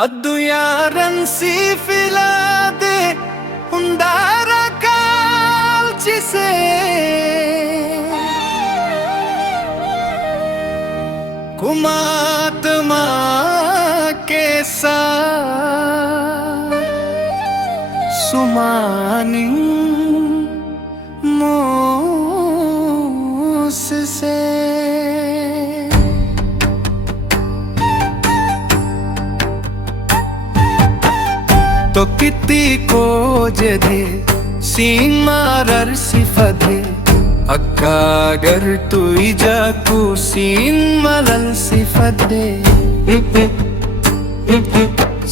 Addu yaran si filade hundara kalchise kumatma ke sath sumani mosse तो किती को जदे सीन मारर सिफदे अक्कागर तू जाकू सीन मलल सिफदे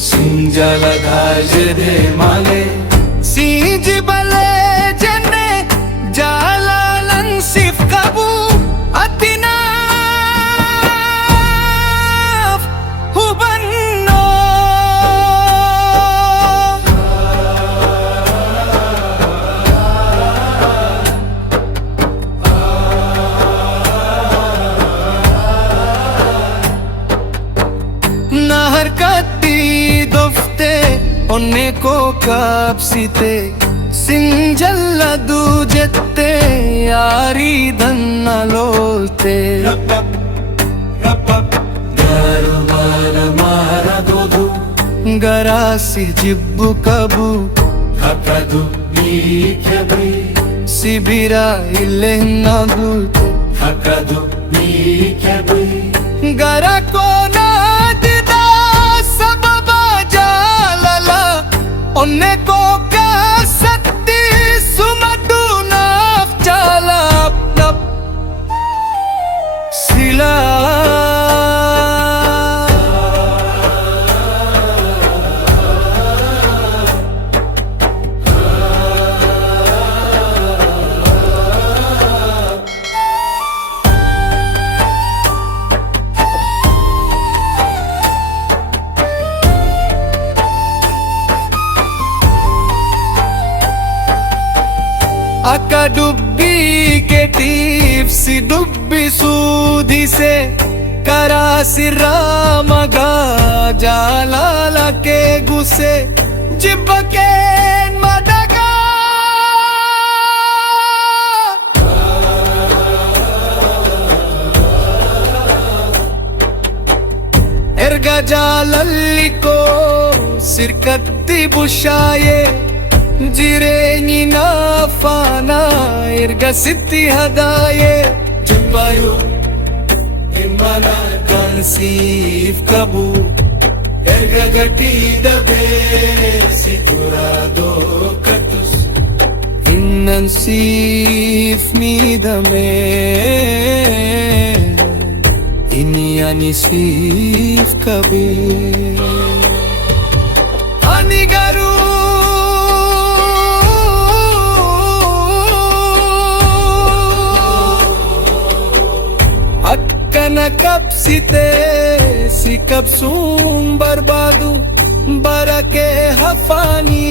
सिंजल धाज दे माले सीज बले जने जालालन सिफ कबू अतिना नहर कत्ती दोफ्ते ओन्ने को काप्सिते सिंजल्ला दूजेत्ते यारी धन्ना लोते मारा दोदू गरासी जिब्बु कबू हकदू नीख्यबी सिबिरा इल्ले नदू हकदू नीख्यबी गरा को onne ko ka satti sumadu naf chala nap sila Akka dubbi ke tiif si dubbi sudi se kara sirra maga jalala ke guse jibken madaga erga jalalliko sirkatti bushaye Jireni nafana irga sitti hadaye Jumbayo imana kansif kabu Erga gati dabe sikurado katus Innan sif nidame Ini ani sif kabir Ani garu Nakapsite si kapsum barbadu barake hafani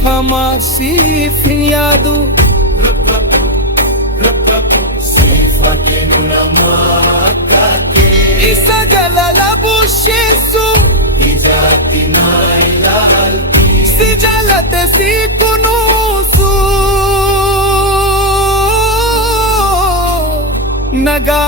fama si finyadu sifake nunamakake isagalala bushisu izati nailalti si jalate si kunusu naga